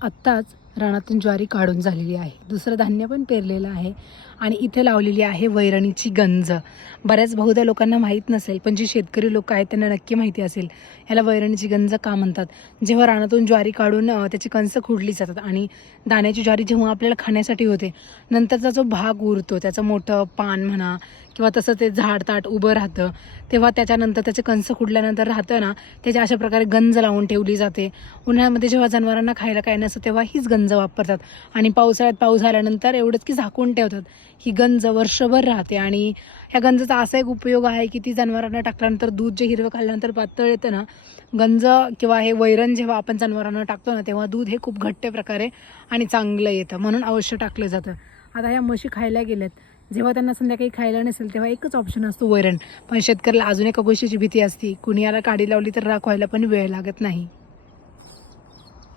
आत्ताच रानातून ज्वारी काढून झालेली आहे, दुसरं धान्य पण पेरलेलं आहे आणि इथे लावलेली आहे वैरणीची गंज. बऱ्याच बहुधा लोकांना माहीत नसेल, पण जे शेतकरी लोक आहेत त्यांना नक्की माहिती असेल ह्याला वैरणीची गंज का म्हणतात. जेव्हा रानातून ज्वारी काढून त्याची कणसं खुडली जातात आणि दाण्याची ज्वारी जेव्हा आपल्याला खाण्यासाठी होते, नंतरचा जो भाग उरतो त्याचं मोठं पान म्हणा किंवा तसं ते झाड ताट उभं राहतं, तेव्हा त्याच्यानंतर त्याचे कणसं खुडल्यानंतर राहतं ना, त्याच्या अशा प्रकारे गंज लावून ठेवली जाते. उन्हाळ्यामध्ये जेव्हा जनावरांना खायला काय नसतं तेव्हा हीच गंज वापरतात आणि पावसाळ्यात पाऊस झाल्यानंतर एवढंच की झाकून ठेवतात. ही गंज वर्षभर राहते आणि ह्या गंजाचा असा एक उपयोग आहे की ती जनावरांना टाकल्यानंतर दूध जे हिरवं खाल्ल्यानंतर पातळ येतं ना, गंज किंवा हे वैरण जेव्हा आपण जनावरांना टाकतो ना, तेव्हा दूध हे खूप घट्ट प्रकारे आणि चांगलं येतं, म्हणून अवश्य टाकलं जातं. आता ह्या म्हशी खायला गेल्यात, जेव्हा त्यांना संध्याकाळी खायला नसेल तेव्हा एकच ऑप्शन असतो वैरण. पण शेतकऱ्याला अजून एका गोष्टीची भीती असते, कुणी याला काडी लावली तर राख व्हायला पण वेळ लागत नाही.